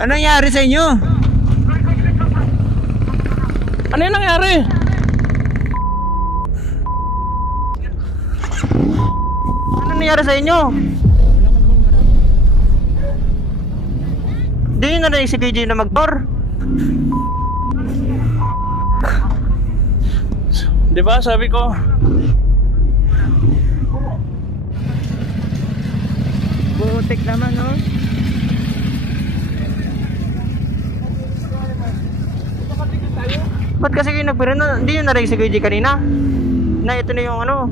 Ano nangyari sa inyo? Ano yung nangyari? Ano nangyari sa inyo? Di nyo narinig si KJ na mag-door? Di ba sabi ko? Butik naman, no? Ba't kasi kayo nagpirino? Hindi nyo narinig si KJ kanina? Na ito na yung ano?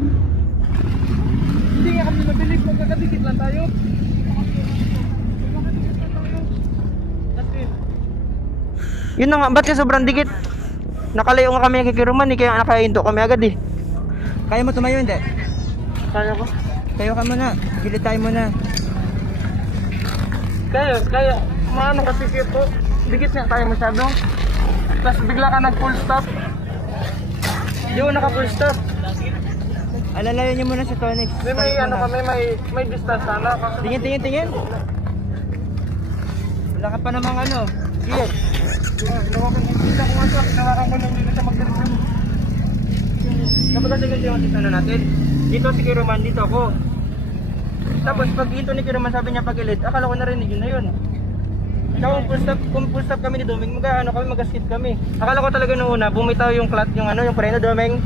Hindi nga kami nabilis, magkakadikit lang tayo. Yun na nga, ba't kasi sobrang dikit? Nakalayo nga kami nakikiruman, kaya nakahinto kami agad eh. Kaya mo tumayo, hindi? Kaya ko? Tayo ka muna. Gilid tayo muna. Kaya, maano kasi po, dikit nga tayo masyado. Tapos bigla ka nag-full stop. Hindi ko naka-full stop. Alalayo niyo muna si Tonic. May ano kami, may distance sana. Tingin. Wala ka pa namang ano. Sige. Kita ko nga ito, nawakan ko lang dito sa magdirekta. Kapag kasi ganito yung ano natin, dito si Kiruman, dito ako. Tapos pag ito ni Kiruman sabi niya pagilid, akala ko narinig yun na yun. Kaya kung full stop kami ni Doming, mag-skip kami. Akala ko talaga noong una, bumitaw yung clutch, yung ano, yung preno Doming.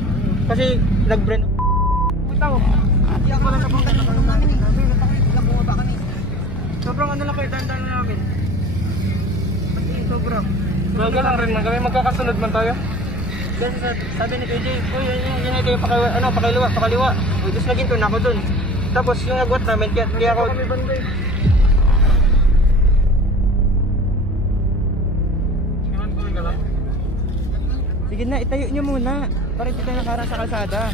Kasi nag-brand. Bumitaw. Hindi ako lang napunta na kalong namin. Ilang bumaba kami. Sobrang ano lang kayo, dandan na namin. Sobrang. Baga lang rin man kami, magkakasunod man tayo. Kasi sabi ni KJ, uy, yun kayo pakaliwa. Uy, just naginto na ako dun. Tapos yung nagwat namin, kaya ako... Kami banday. Sige na, itayo niyo muna. Para hindi tayo nakarang sa kalsada.